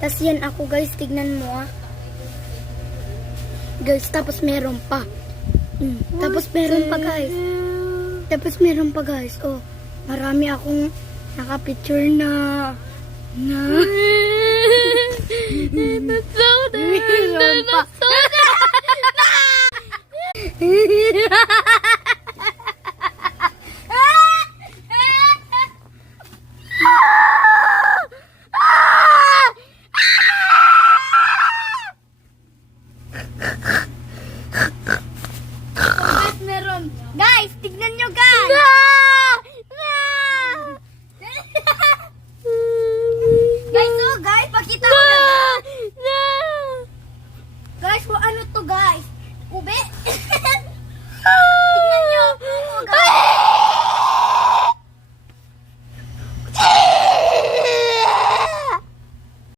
Tas yan ako guys, tignan mo ah. Guys, tapos meron pa. Tapos meron pa guys. Tapos meron pa guys. Oh, marami akong nakapicture na. Meron pa. Meron. Guys, tignan nyo guys. Guys, oh guys, pakita ko na. Guys, ano to guys? Ube?